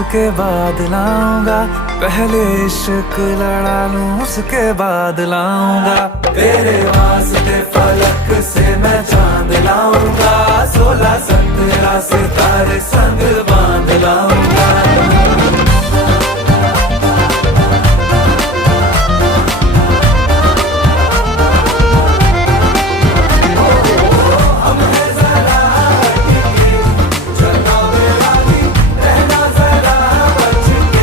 उसके बाद लाऊंगा, पहले इश्क लड़ा लूं उसके बाद लाऊंगा। तेरे वास्ते फलक से मैं चांद लाऊंगा, 16-17 सितारे संग बांध लाऊंगा।